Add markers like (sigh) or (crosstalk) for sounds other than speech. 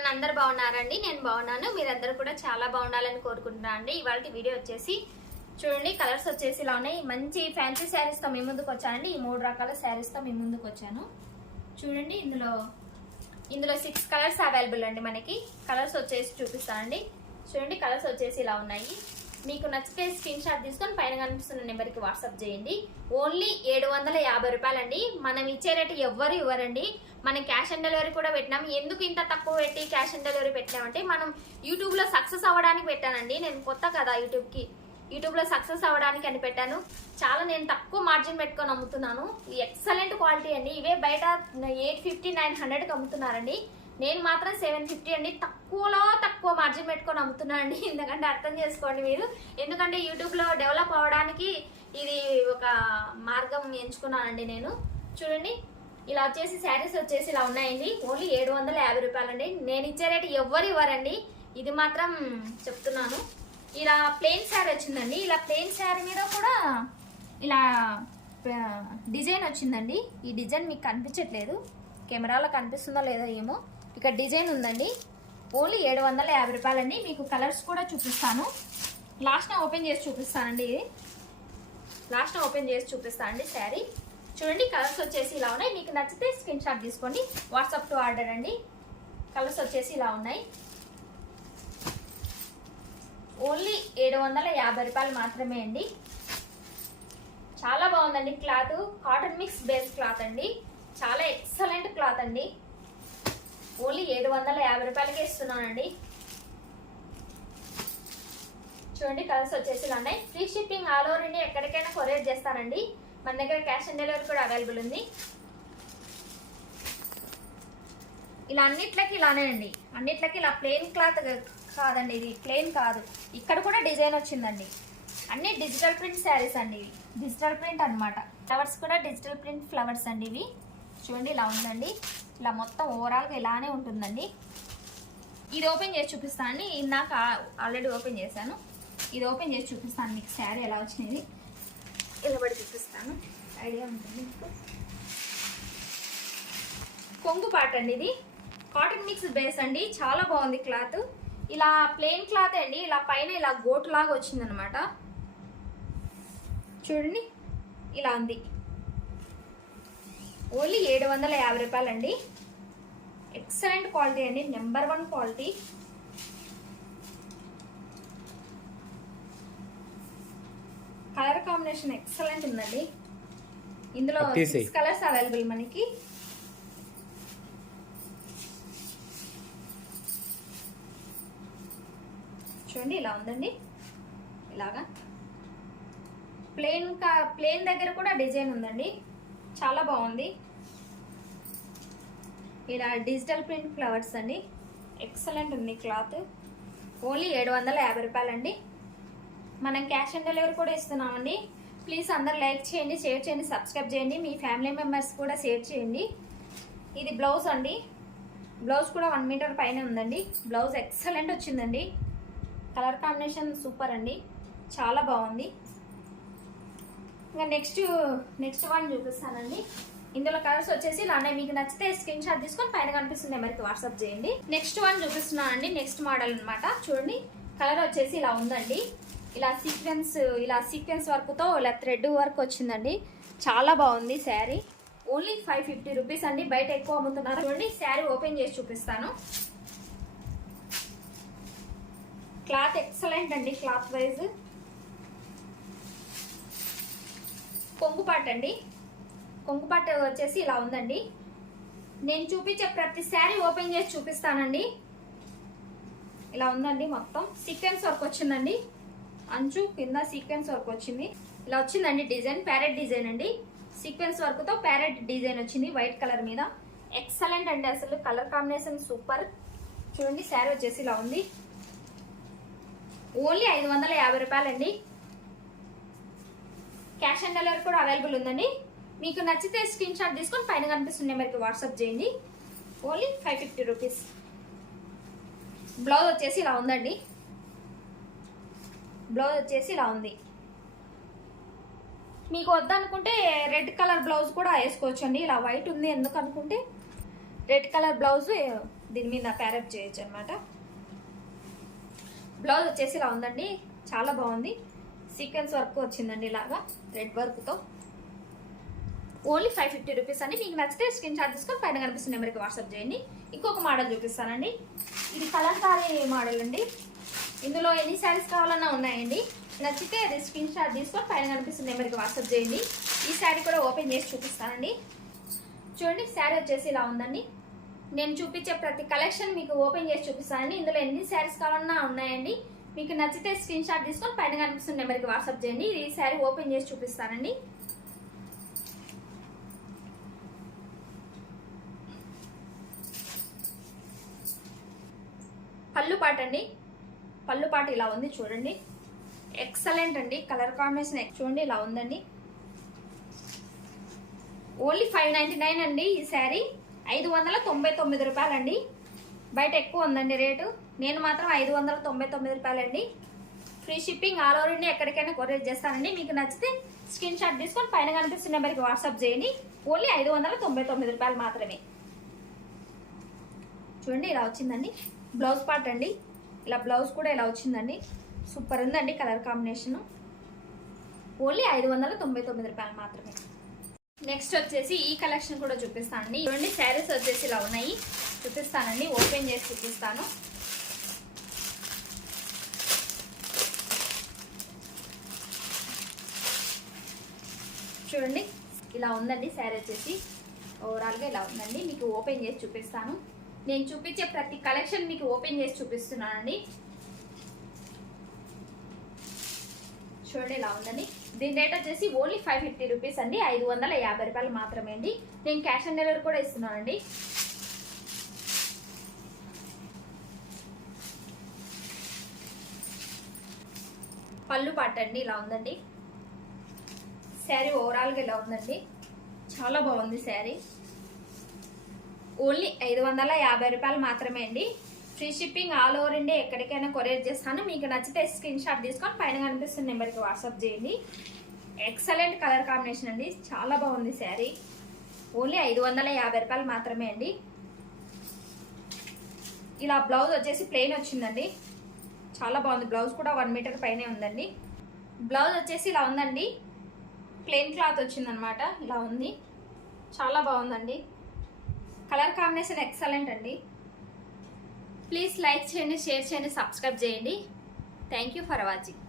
ఎవరైనా అందరు బాగున్నారండి? నేను బాగున్నాను. మీరందరూ కూడా చాలా బాగుండాలని కోరుకుంటున్నాను అండి. ఇవాళ వీడియో వచ్చేసి చూడండి కలర్స్ వచ్చేసి ఇలా ఉన్నాయి. మంచి ఫ్యాన్సీ శారీస్తో మీ ముందుకు వచ్చానండి. ఈ మూడు రకాల శారీస్తో మీ ముందుకు వచ్చాను. చూడండి ఇందులో ఇందులో సిక్స్ కలర్స్ అవైలబుల్ అండి మనకి. కలర్స్ వచ్చేసి చూపిస్తానండి. చూడండి కలర్స్ వచ్చేసి ఇలా ఉన్నాయి. మీకు నచ్చితే స్క్రీన్ షాట్ తీసుకొని పైన కనిపిస్తున్న నెంబర్కి వాట్సాప్ చేయండి. ఓన్లీ ఏడు వందల యాభై రూపాయలండి. మనం ఇచ్చే రేటు ఎవ్వరు ఇవ్వరండి? మనం క్యాష్ ఆన్ డెలివరీ కూడా పెట్టినాం. ఎందుకు ఇంత తక్కువ పెట్టి క్యాష్ ఆన్ డెలివరీ పెట్టినామంటే మనం యూట్యూబ్లో సక్సెస్ అవ్వడానికి పెట్టానండి. నేను కొత్త కదా యూట్యూబ్కి యూట్యూబ్లో సక్సెస్ అవ్వడానికి అని పెట్టాను. చాలా నేను తక్కువ మార్జిన్ పెట్టుకొని అమ్ముతున్నాను. ఎక్సలెంట్ క్వాలిటీ అండి. ఇవే బయట ఎయిట్ ఫిఫ్టీ నైన్ హండ్రెడ్కి అమ్ముతున్నారండి. నేను మాత్రం సెవెన్ ఫిఫ్టీ అండి. తక్కువలో తక్కువ మార్జిన్ పెట్టుకొని అమ్ముతున్నాను అండి (laughs) ఎందుకంటే అర్థం చేసుకోండి మీరు. ఎందుకంటే యూట్యూబ్లో డెవలప్ అవ్వడానికి ఇది ఒక మార్గం ఎంచుకున్నానండి నేను. చూడండి. ఇలా వచ్చేసి శారీస్ వచ్చేసి ఇలా ఉన్నాయండి. ఓన్లీ ఏడు వందల యాభై రూపాయలండి. నేను ఇచ్చే రేటు ఎవ్వరు ఇవ్వరండి. ఇది మాత్రం చెప్తున్నాను. ఇలా ప్లెయిన్ శారీ వచ్చిందండి. ఇలా ప్లెయిన్ శారీ మీద కూడా ఇలా డిజైన్ వచ్చిందండి. ఈ డిజైన్ మీకు కనిపించట్లేదు. కెమెరాలో కనిపిస్తుందో లేదో ఏమో. ఇక్కడ డిజైన్ ఉందండి. ఓన్లీ ఏడు వందల యాభై రూపాయలండి. మీకు కలర్స్ కూడా చూపిస్తాను. లాస్ట్న ఓపెన్ చేసి చూపిస్తానండి ఇది. లాస్ట్ ఓపెన్ చేసి చూపిస్తానండి శారీ. చూడండి కలర్స్ వచ్చేసి ఇలా ఉన్నాయి. మీకు నచ్చితే స్క్రీన్ షాట్ తీసుకోండి. వాట్సాప్ టు ఆర్డర్ అండి. కలర్స్ వచ్చేసి ఇలా ఉన్నాయి. ఓన్లీ ఏడు వందల యాభై రూపాయలు మాత్రమే అండి. చాలా బాగుందండి cloth. Cotton mix base cloth అండి. చాలా ఎక్సలెంట్ క్లాత్ అండి. ఓన్లీ ఏడు వందల యాభై రూపాయలకే ఇస్తున్నానండి. చూడండి కలర్స్ వచ్చేసి ఇలా ఉన్నాయి. Free shipping all over India ఎక్కడికైనా కొరియర్ చేస్తానండి. మన దగ్గర క్యాష్ ఆన్ డెలివరీ కూడా అవైలబుల్ ఉంది. ఇలా అన్నిట్లకి ఇలానే అండి. అన్నిట్లకి ఇలా ప్లెయిన్ క్లాత్ కాదండి ఇది ప్లెయిన్ కాదు. ఇక్కడ కూడా డిజైన్ వచ్చిందండి. అన్ని డిజిటల్ ప్రింట్ శారీస్ అండి ఇవి. డిజిటల్ ప్రింట్ అన్నమాట. ఫ్లవర్స్ కూడా డిజిటల్ ప్రింట్ ఫ్లవర్స్ అండి ఇవి. చూడండి ఇలా ఉందండి. ఇలా మొత్తం ఓవరాల్గా ఇలానే ఉంటుందండి. ఇది ఓపెన్ చేసి చూపిస్తాను అండి ఇందాక ఆల్రెడీ ఓపెన్ చేశాను. ఇది ఓపెన్ చేసి చూపిస్తాను మీకు శారీ ఎలా వచ్చినది నిలబడి చూపిస్తాను. ఐడియా ఉంటుంది కొంగు పాట అండి ఇది. కాటన్ మిక్స్ బేస్ అండి. చాలా బాగుంది క్లాత్. ఇలా ప్లెయిన్ క్లాత్ అండి. ఇలా పైన ఇలా గోటు లాగా వచ్చిందనమాట. చూడండి. ఇలా ఉంది. ఓన్లీ ఏడు వందల యాభై రూపాయలండి. ఎక్సలెంట్ క్వాలిటీ అండి. Number one quality colour combination excellent ఉందండి. ఇందులో. సిక్స్ కలర్స్ అవైలబుల్ మనకి. చూడండి ఇలా ఉందండి. ఇలాగా. ప్లేన్ కా ప్లేన్ దగ్గర కూడా డిజైన్ ఉందండి. చాలా బాగుంది. ఇలా డిజిటల్ ప్రింట్ ఫ్లవర్స్ అండి. ఎక్సలెంట్ ఉంది క్లాత్. ఓన్లీ ఏడు వందల యాభై రూపాయలండి. మనం క్యాష్ ఆన్ డెలివరీ కూడా ఇస్తున్నామండి. ప్లీజ్ అందరు లైక్ చేయండి షేర్ చేయండి సబ్స్క్రైబ్ చేయండి. మీ ఫ్యామిలీ మెంబర్స్ కూడా షేర్ చేయండి. ఇది బ్లౌజ్ అండి. బ్లౌజ్ కూడా వన్ మీటర్ పైన ఉందండి. బ్లౌజ్ ఎక్సలెంట్ వచ్చిందండి. కలర్ కాంబినేషన్ సూపర్ అండి. చాలా బాగుంది. ఇంకా నెక్స్ట్ నెక్స్ట్ వన్ చూపిస్తానండి. ఇందులో కలర్స్ వచ్చేసి ఇలానే మీకు నచ్చితే స్క్రీన్ షాట్ తీసుకొని పైన కనిపిస్తుంది నెంబర్కి వాట్సాప్ చేయండి. నెక్స్ట్ వన్ చూపిస్తున్నానండి. నెక్స్ట్ మోడల్ అనమాట చూడండి. కలర్ వచ్చేసి ఇలా ఉందండి. ఇలా సీక్వెన్స్ ఇలా సీక్వెన్స్ వర్క్తో ఇలా థ్రెడ్ వర్క్ వచ్చిందండి. చాలా బాగుంది saree. Only five fifty rupees అండి. బయట ఎక్కువ అమ్ముతున్నారు చూడండి. శారీ ఓపెన్ చేసి చూపిస్తాను. క్లాత్ ఎక్సలెంట్ అండి క్లాత్ వైజ్ కొంగుపాట అండి. కొంగుపాట వచ్చేసి ఇలా ఉందండి. నేను చూపించే ప్రతి శారీ ఓపెన్ చేసి చూపిస్తానండి. ఇలా ఉందండి మొత్తం. సీక్వెన్స్ వర్క్ వచ్చిందండి. అంచు కింద సీక్వెన్స్ వర్క్ వచ్చింది. ఇలా వచ్చిందండి డిజైన్ ప్యారెట్ డిజైన్ అండి. సీక్వెన్స్ వర్క్తో ప్యారెట్ డిజైన్ వచ్చింది వైట్ కలర్ మీద. ఎక్సలెంట్ అండి అసలు కలర్ కాంబినేషన్ సూపర్. చూడండి శారీ వచ్చేసి ఇలా ఉంది. ఓన్లీ ఐదు వందల యాభై రూపాయలండి. క్యాష్ ఆన్ డెలివరీ కూడా అవైలబుల్ ఉందండి. మీకు నచ్చితే స్క్రీన్ షాట్ తీసుకొని పైన కనిపిస్తున్న నెంబర్కి వాట్సాప్ చేయండి. Only five fifty rupees. Blouse వచ్చేసి ఇలా ఉందండి. బ్లౌజ్ వచ్చేసి ఇలా ఉంది. మీకు వద్దనుకుంటే రెడ్ కలర్ బ్లౌజ్ కూడా వేసుకోవచ్చు అండి ఇలా వైట్ ఉంది ఎందుకు అనుకుంటే రెడ్ కలర్ బ్లౌజ్ దీని మీద ప్యారప్ చేయొచ్చు అనమాట బ్లౌజ్ వచ్చేసి ఇలా ఉందండి. చాలా బాగుంది. సీక్వెన్స్ వర్క్ వచ్చిందండి ఇలాగా రెడ్ వర్క్తో ఓన్లీ ఫైవ్ ఫిఫ్టీ రూపీస్ అండి. మీకు నచ్చితే స్క్రీన్ షాట్ తీసుకొని పైన కనిపిస్తున్న నెంబర్కి వాట్సాప్ చేయండి. ఇంకొక మోడల్ చూపిస్తానండి. ఇది కలంకారీ మోడల్ అండి. ఇందులో ఎన్ని శారీస్ కావాలన్నా ఉన్నాయండి. నచ్చితే అది స్క్రీన్ షాట్ తీసుకొని పైన కనిపిస్తున్న నెంబర్కి వాట్సాప్ చేయండి. ఈ శారీ కూడా ఓపెన్ చేసి చూపిస్తానండి. చూడండి శారీ వచ్చేసి ఇలా ఉందండి. నేను చూపించే ప్రతి కలెక్షన్ మీకు ఓపెన్ చేసి చూపిస్తానండి. ఇందులో ఎన్ని శారీస్ కావాలన్నా ఉన్నాయండి. మీకు నచ్చితే స్క్రీన్ షాట్ తీసుకొని పైన కనిపిస్తున్న నెంబర్కి వాట్సాప్ చేయండి. ఈ శారీ ఓపెన్ చేసి చూపిస్తానండి. పళ్ళు పాట అండి పళ్ళు పాటు ఇలా ఉంది చూడండి. ఎక్సలెంట్ అండి. కలర్ కాంబినేషన్ చూడండి ఇలా ఉందండి. ఓన్లీ ఫైవ్ నైంటీ నైన్ అండి ఈ శారీ ఐదు వందల తొంభై తొమ్మిది రూపాయలండి. బయట ఎక్కువ ఉందండి రేటు. నేను మాత్రం ఐదు వందల తొంభై తొమ్మిది రూపాయలండి. Free shipping all over India ఎక్కడికైనా కొరియర్ చేస్తానండి. మీకు నచ్చితే స్క్రీన్ షాట్ తీసుకొని పైన కనిపిస్తున్న నెంబర్కి వాట్సాప్ చేయండి. ఓన్లీ ఐదు వందల తొంభై తొమ్మిది రూపాయలు మాత్రమే. చూడండి ఇలా వచ్చిందండి. బ్లౌజ్ పార్ట్ అండి. ఇలా బ్లౌజ్ కూడా ఇలా వచ్చిందండి. సూపర్ ఉందండి కలర్ కాంబినేషన్. ఓన్లీ ఐదు వందల తొంభై తొమ్మిది రూపాయలు మాత్రమే. నెక్స్ట్ వచ్చేసి ఈ కలెక్షన్ కూడా చూపిస్తానండి. చూడండి శారీస్ వచ్చేసి ఇలా ఉన్నాయి. చూపిస్తానండి ఓపెన్ చేసి చూపిస్తాను. చూడండి ఇలా ఉందండి శారీ వచ్చేసి. ఓవరాల్గా ఇలా ఉందండి. మీకు ఓపెన్ చేసి చూపిస్తాను. నేను చూపించే ప్రతి కలెక్షన్ మీకు ఓపెన్ చేసి చూపిస్తున్నానండి. చూడండి ఇలా ఉందండి. దీని రేట్ వచ్చేసి ఓన్లీ ఫైవ్ ఫిఫ్టీ రూపీస్ అండి. ఐదు వందల యాభై రూపాయలు మాత్రమే అండి. నేను క్యాష్ ఆన్ డెలివరీ కూడా ఇస్తున్నానండి. పళ్ళు పట్టండి ఇలా ఉందండి. శారీ ఓవరాల్గా ఇలా ఉందండి. చాలా బాగుంది శారీ. ఓన్లీ ఐదు వందల యాభై రూపాయలు మాత్రమే అండి. Free shipping all over India ఎక్కడికైనా కొరియర్ చేస్తాను. మీకు నచ్చితే స్క్రీన్ షాట్ తీసుకొని పైన కనిపిస్తున్న నెంబర్కి వాట్సాప్ చేయండి. ఎక్సలెంట్ కలర్ కాంబినేషన్ అండి. చాలా బాగుంది శారీ. ఓన్లీ ఐదు వందల యాభై రూపాయలు మాత్రమే అండి. ఇలా బ్లౌజ్ వచ్చేసి ప్లెయిన్ వచ్చిందండి. చాలా బాగుంది. బ్లౌజ్ కూడా వన్ మీటర్ పైనే ఉందండి. బ్లౌజ్ వచ్చేసి ఇలా ఉందండి. ప్లెయిన్ క్లాత్ వచ్చిందనమాట. ఇలా ఉంది. చాలా బాగుందండి. కలర్ కాంబినేషన్ ఎక్సలెంట్ అండి. ప్లీజ్ లైక్ చేయండి షేర్ చేయండి సబ్స్క్రైబ్ చేయండి. Thank you for watching.